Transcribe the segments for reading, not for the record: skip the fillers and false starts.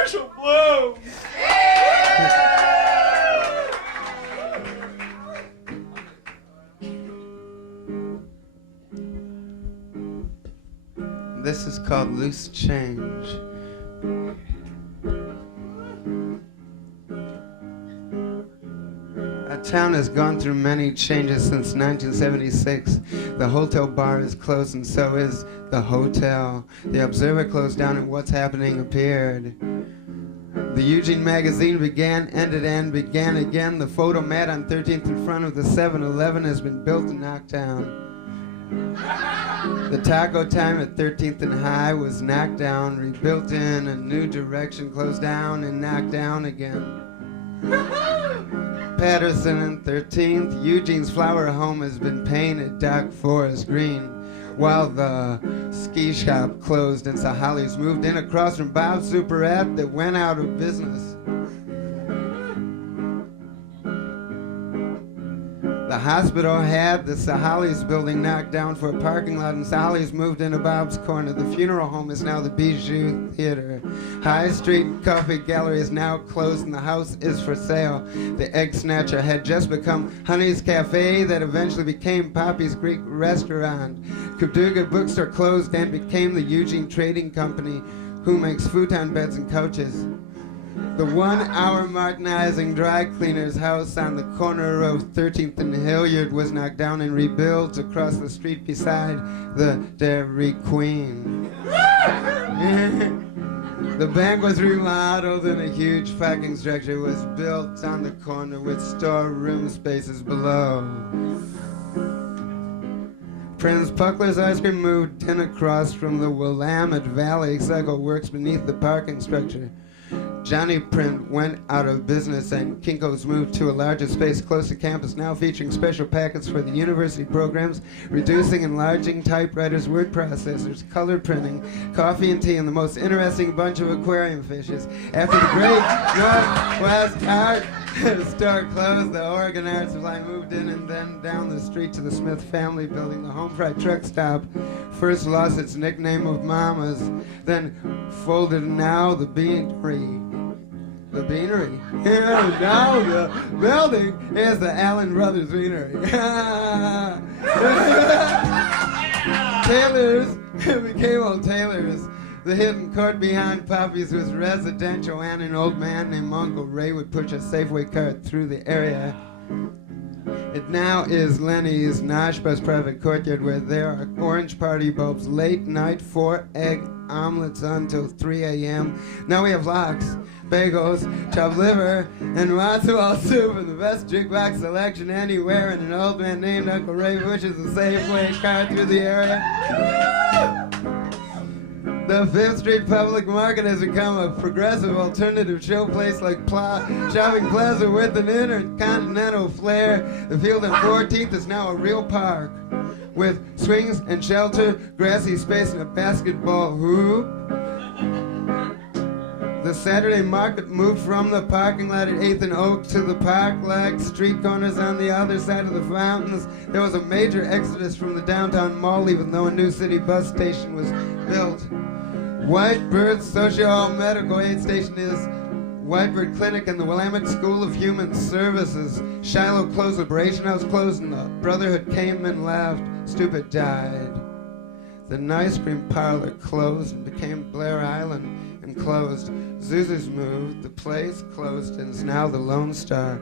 Hershel Bloom! This is called Loose Change. Our town has gone through many changes since 1976. The hotel bar is closed and so is the hotel. The Observer closed down and What's Happening appeared. The Eugene magazine began, ended, and began again. The photo mat on 13th in front of the 7-Eleven has been built and knocked down. The taco time at 13th and High was knocked down, rebuilt in a new direction, closed down and knocked down again. Patterson and 13th, Eugene's flower home has been painted dark forest green, while the ski shop closed and Sahali's moved in across from Bob's Superette that went out of business. The hospital had the Sahali's building knocked down for a parking lot, and Sahali's moved into Bob's Corner. The funeral home is now the Bijou Theater. High Street Coffee Gallery is now closed, and the house is for sale. The Egg Snatcher had just become Honey's Cafe that eventually became Poppy's Greek Restaurant. Caduga Bookstore closed and became the Eugene Trading Company, who makes futon beds and couches. The 1-hour Martinizing dry cleaner's house on the corner of 13th and Hilliard was knocked down and rebuilt across the street beside the Dairy Queen. The bank was remodeled and a huge parking structure was built on the corner with storeroom spaces below. Prince Puckler's ice cream moved in across from the Willamette Valley Cycle Works beneath the parking structure. Johnny Print went out of business and Kinko's moved to a larger space close to campus, now featuring special packets for the university programs, reducing, enlarging typewriters, word processors, color printing, coffee and tea, and the most interesting bunch of aquarium fishes. After the great Northwest Art store closed, the Oregon Art Supply moved in and then down the street to the Smith Family Building. The Home Fry truck stop first lost its nickname of Mama's, then folded now the Beanery. The Beanery. Yeah, now the building is the Allen Brothers Beanery. Taylor's became Old Taylor's. The hidden court behind Poppy's was residential, and an old man named Uncle Ray would push a Safeway cart through the area. It now is Lenny's Noshba's private courtyard, where there are orange party bulbs, late night 4-egg omelets until 3 a.m. Now we have lox, bagels, chopped liver, and matzo ball soup, and the best jukebox selection anywhere, and an old man named Uncle Ray pushes a Safeway cart through the area. The 5th Street Public Market has become a progressive alternative show place like shopping plaza with an intercontinental flair. The field on 14th is now a real park with swings and shelter, grassy space, and a basketball hoop. The Saturday market moved from the parking lot at 8th and Oak to the park-like street corners on the other side of the fountains. There was a major exodus from the downtown mall, even though a new city bus station was built. Whitebird Socio-Medical Aid Station is Whitebird Clinic and the Willamette School of Human Services. Shiloh closed, Liberation House closed, and the Brotherhood came and left. Stupid died. The ice cream parlor closed and became Blair Island and closed. Zuzu's moved, the place closed, and is now the Lone Star.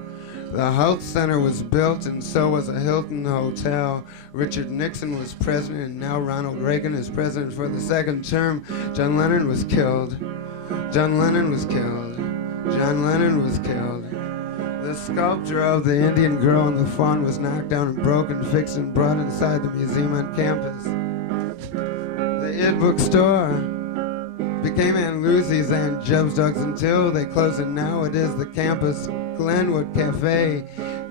The health center was built, and so was a Hilton Hotel. Richard Nixon was president, and now Ronald Reagan is president for the second term. John Lennon was killed. John Lennon was killed. John Lennon was killed. The sculpture of the Indian girl and the fawn was knocked down and broken, fixed, and brought inside the museum on campus. The It Bookstore became Aunt Lucy's and Jeb's Dogs until they closed, and now it is the campus Glenwood Cafe.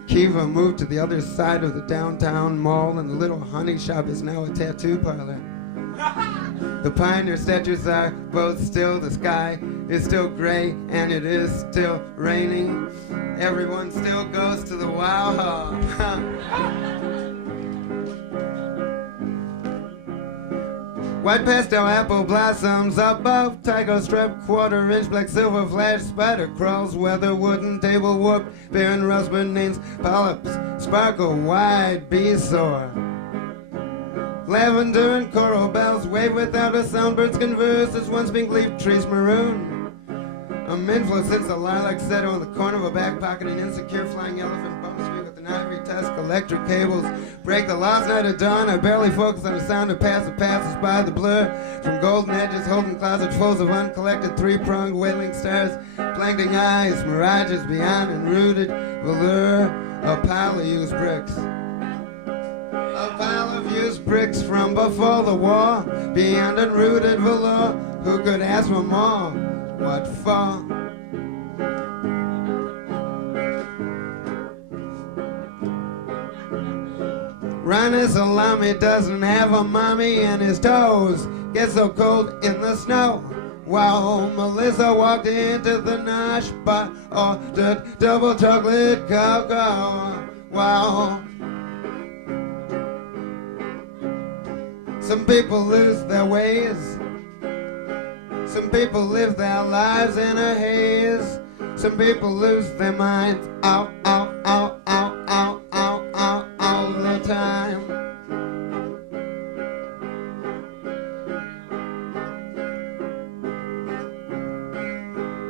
Kiva moved to the other side of the downtown mall, and the little honey shop is now a tattoo parlor. The pioneer statues are both still, the sky is still gray, and it is still raining. Everyone still goes to the Wow Hall. White pastel apple blossoms above, tiger strap, quarter-inch black silver flash, spider crawls, weather wooden table warp, bear and rust names, polyps, sparkle wide, bee soar. Lavender and coral bells wave without a sound, birds converse as one pink leaf trees maroon. A inflow since the lilac settle in the corner of a back pocket, an insecure flying elephant bumps me with an ivory tusk, electric cables break the last night of dawn. I barely focus on the sound of passes by the blur from golden edges holding closet fulls of uncollected three-pronged wailing stars, blinding eyes, mirages beyond and rooted velour. A pile of used bricks, a pile of used bricks from before the war, beyond unrooted velour. Who could ask for more? What for? Ronnie Salami doesn't have a mommy, and his toes get so cold in the snow. Wow, Melissa walked into the nosh bar, ordered double chocolate cocoa. Wow. Some people lose their ways. Some people live their lives in a haze. Some people lose their minds all the time.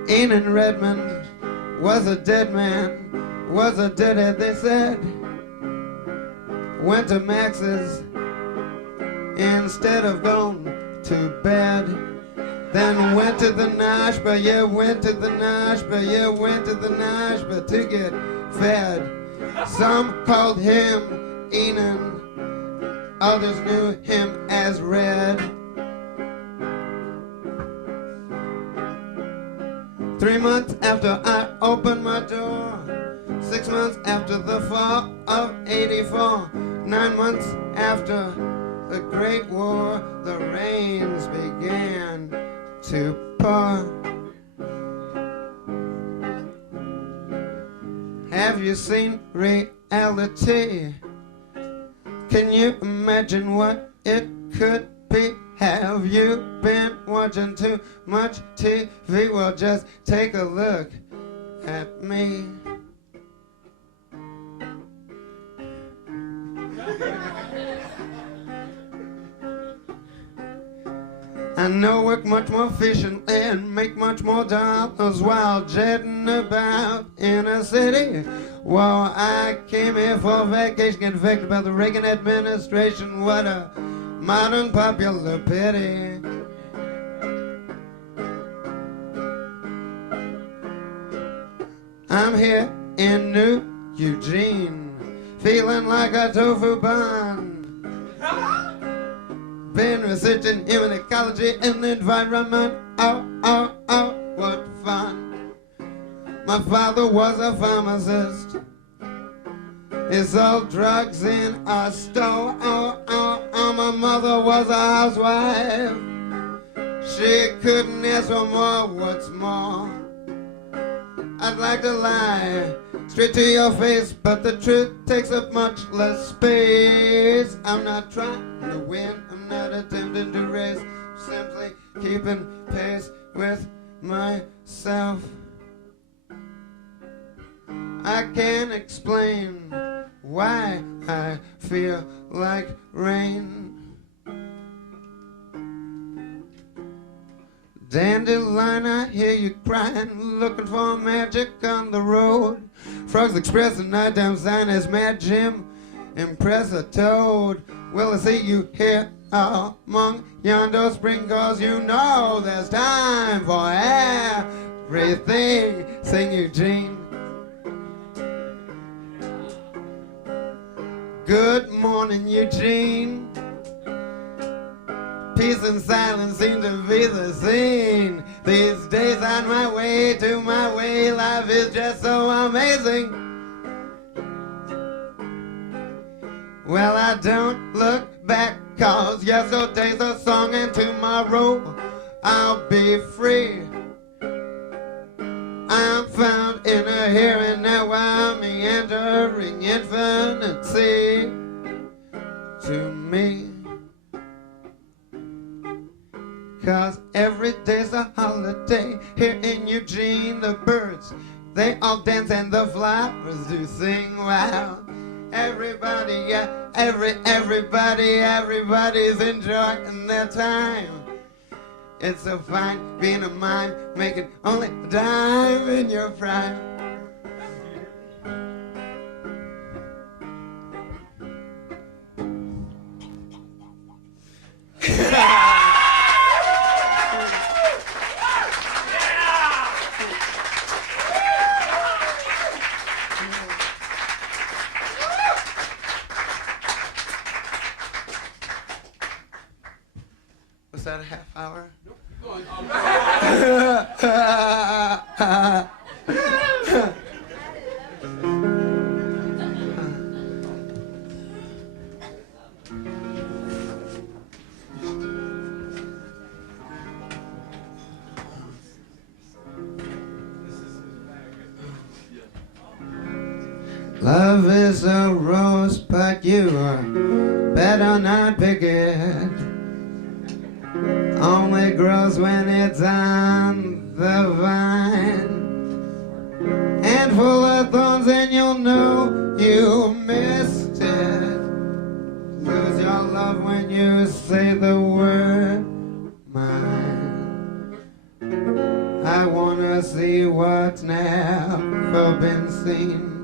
Enan Redmond was a dead man, was a deadhead, they said. Went to Max's instead of going to bed. Then went to the nosh, but yeah, went to the nosh, but yeah, went to the nosh, but to get fed. Some called him Enan, others knew him as Red. 3 months after I opened my door, 6 months after the fall of '84, 9 months after the Great War, the rains began to pour. Have you seen reality? Can you imagine what it could be? Have you been watching too much TV? Well, just take a look at me. I know work much more efficiently and make much more dollars while jetting about in a city. Well, I came here for vacation, get affected by the Reagan administration. What a modern popular pity. I'm here in New Eugene, feeling like a tofu bun. Been researching human ecology and the environment. Oh, what fun. My father was a pharmacist. He sold drugs in a store. My mother was a housewife. She couldn't ask for more, what's more? I'd like to lie straight to your face, but the truth takes up much less space. I'm not trying to win, I'm not attempting to race, simply keeping pace with myself. I can't explain why I feel like rain. Dandelion, I hear you crying, looking for magic on the road. Frogs Express, a nighttime sign as Mad Jim impress a toad. Will I see you here among yonder spring gulls? You know there's time for everything. Sing Eugene. Good morning, Eugene. Peace and silence seem to be the scene. These days on my way to my way, life is just so amazing. Well, I don't look back, cause yesterday's a song and tomorrow I'll be free. I'm found in a here and now while meandering infinity to me. 'cause every day's a holiday. Here in Eugene, the birds, they all dance and the flowers do sing wow. Everybody, yeah, everybody's enjoying their time. It's so fine being a mime, making only a dime in your prime. Was that a half hour? Nope. Going on. Love is a rose, but you better not pick it. Only grows when it's on the vine, and full of thorns, and you'll know you missed it. Lose your love when you say the word mine. I wanna see what's never been seen.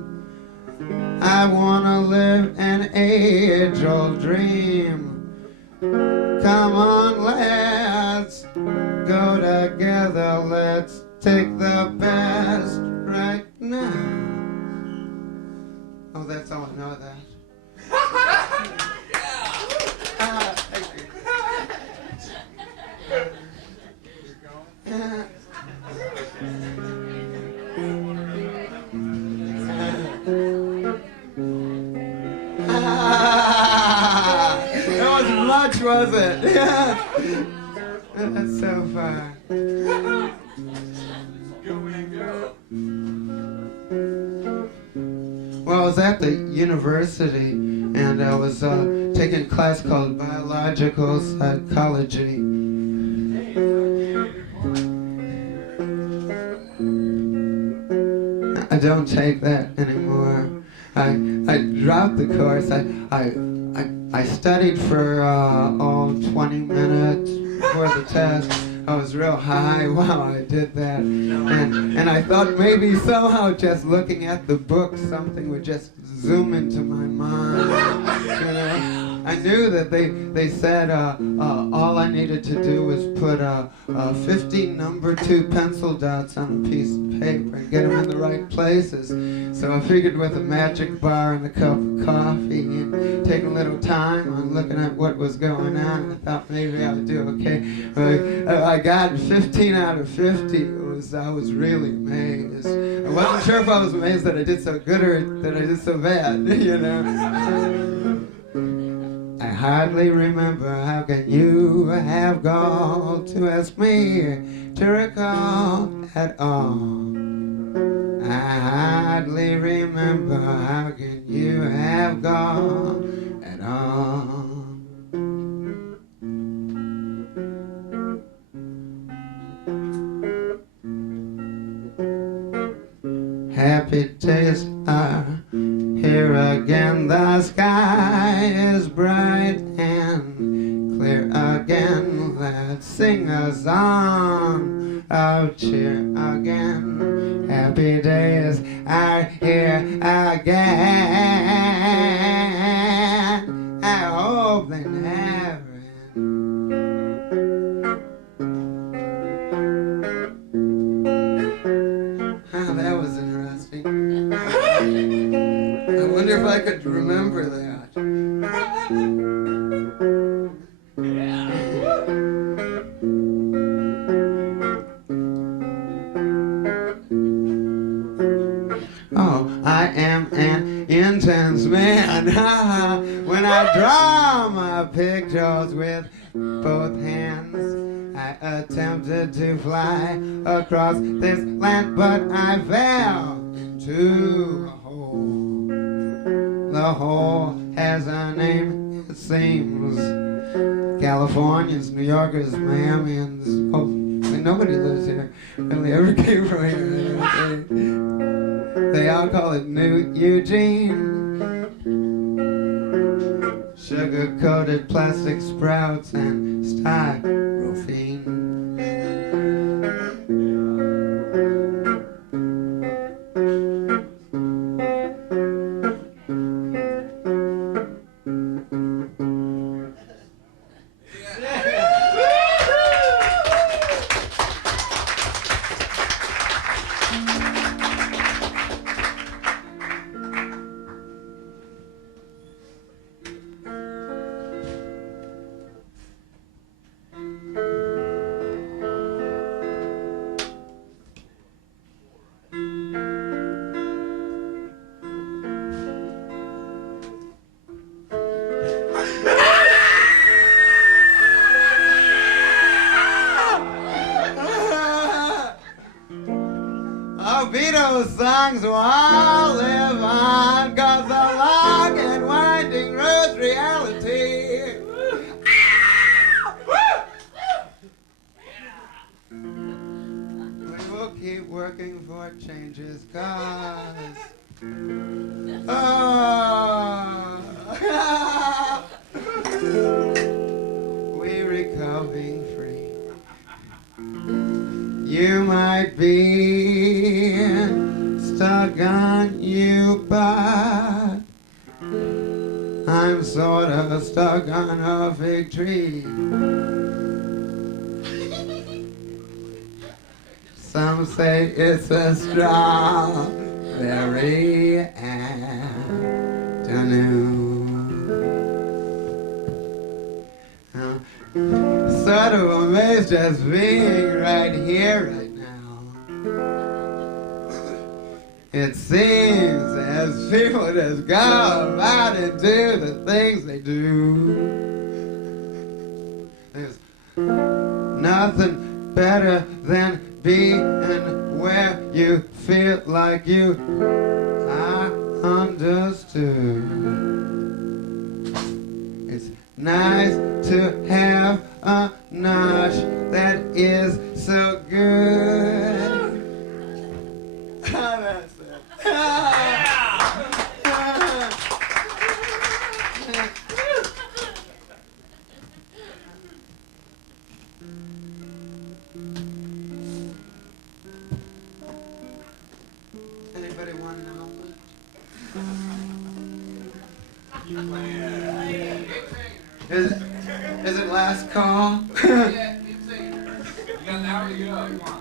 I wanna live an age-old dream. Come on, let's go together. Let's take the best right now. Oh, that's all I know of that. Thank you. That wasn't much, was it? That's so far. Well, I was at the university and I was taking a class called biological psychology. I don't take that anymore. I dropped the course. I studied for 20 minutes before the test. I was real high while I did that. And I thought maybe somehow just looking at the book something would just zoom into my mind. You know? I knew that they said all I needed to do was put 50 number 2 pencil dots on a piece of paper and get them in the right places. So I figured with a magic bar and a cup of coffee and taking a little time on looking at what was going on, I thought maybe I would do okay. I got 15 out of 50. I was really amazed. I wasn't sure if I was amazed that I did so good or that I did so bad, you know. I hardly remember, how can you have gall to ask me to recall at all? I hardly remember, how can you have gall at all? Happy days are here again, the sky is bright and clear again. Let's sing a song of cheer again. Happy days are here again. I hope they never end. Oh, that was interesting. I wonder if I could remember that. Oh, I am an intense man when I draw my pictures with both hands. I attempted to fly across this land, but I fell into a hole. The hole has a name, it seems. Californians, New Yorkers, Miamians. Oh, nobody lives here. Really ever came from here. They all call it New Eugene. Sugar-coated plastic sprouts and styrofoam. Those songs will all live on, 'cause the long and winding road's reality. We will keep working for changes, 'cause we're recovering free. You might be stuck on you, but I'm sort of stuck on a fig tree. Some say it's a strawberry afternoon. Sort of amazed just being right here, right now. It seems as people just go about and do the things they do. There's nothing better than being where you feel like you are understood. It's nice to have a notch that is so good. That's it. Anybody want to know? Is it last call? Yeah, keep singing. You got an hour to go. Come on.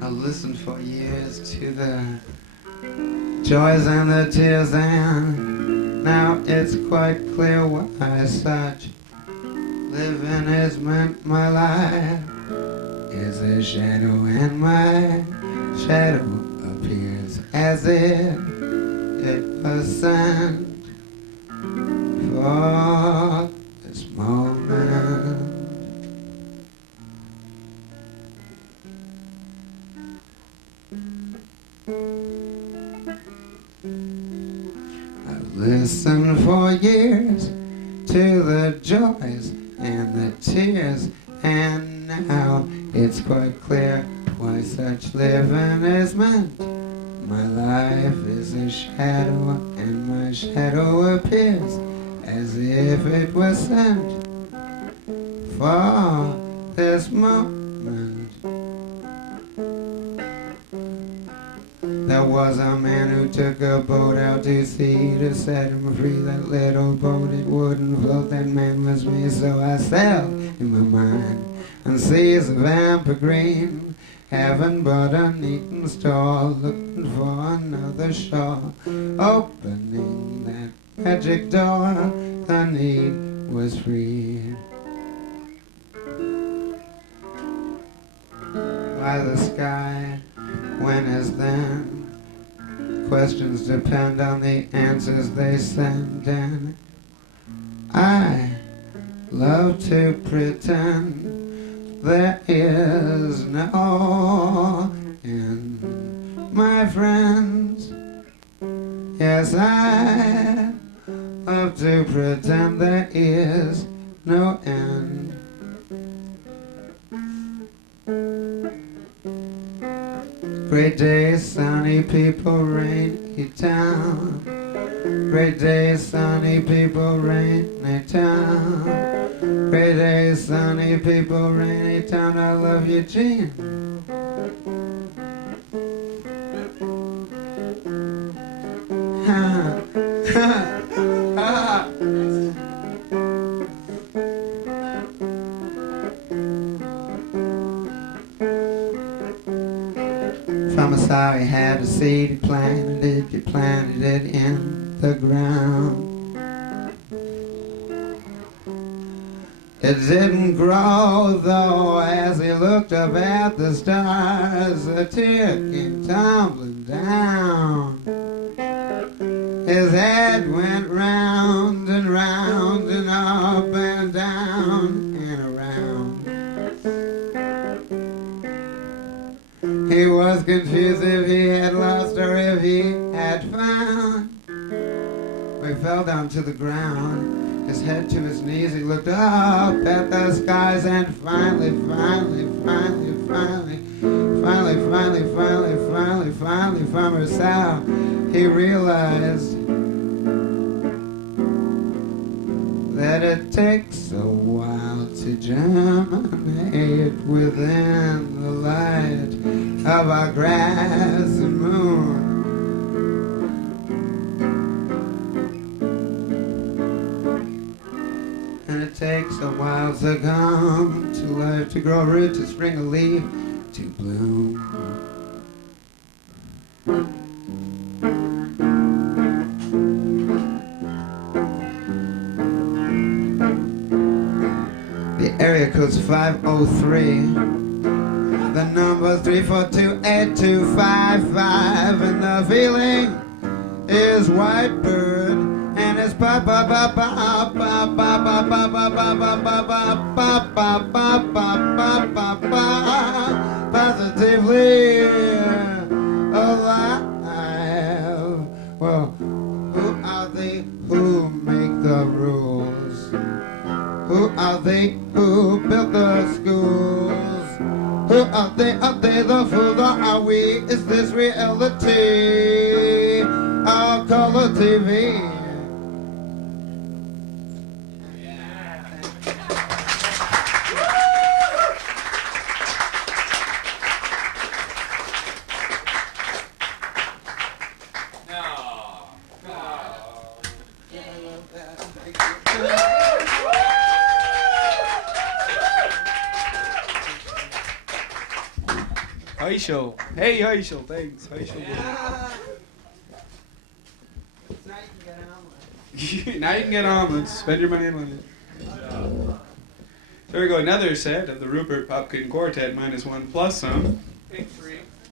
I listened for years to the joys and the tears, and now it's quite clear why such living has meant. My life is a shadow, and my shadow appears as if it was sent for this moment. I've listened for years to the joys and the tears, and now it's quite clear why such living is meant. My life is a shadow, and my shadow appears as if it was sent for this moment. There was a man who took a boat out to sea to set him free. That little boat, it wouldn't float, that man was me. So I sailed in my mind on seas of amber green, having but an eaten store, looking for another shore. Opening that magic door, the need was free. By the sky when is then? Questions depend on the answers they send, and I love to pretend there is no end, my friends. Yes, I love to pretend there is no end. Great day, sunny people, rainy town. Great day, sunny people, rainy town. Great day, sunny people, rainy town. I love Eugene. Ha, ha, ha. From a sorry had a seed, you planted it in the ground. It didn't grow though as he looked up at the stars, a tear came tumbling down. His head went round and round and up and down and around. He was confused if he had lost or if he had found. He fell down to the ground, his head to his knees. He looked up at the skies and finally from Hershel, he realized that it takes a while to germinate within the light of our grass and moon. And it takes a while to come to life, to grow root, to spring a leaf, to bloom. The area code's 503. The number 3428255, and the feeling is white bird, and it's pa pa pa pa pa pa pa pa pa pa pa pa pa pa pa pa pa, positively alive. Well, who are they who make the rules? Who are they who built the schools? Who are they the fools, or are we? Is this reality? Our color TV. Hershel. Hey, Hershel. Thanks. Hershel. Now you can get omelets. Spend your money on omelets. There we go. Another set of the Rupert Popkin Quartet -1 plus some. Take 3.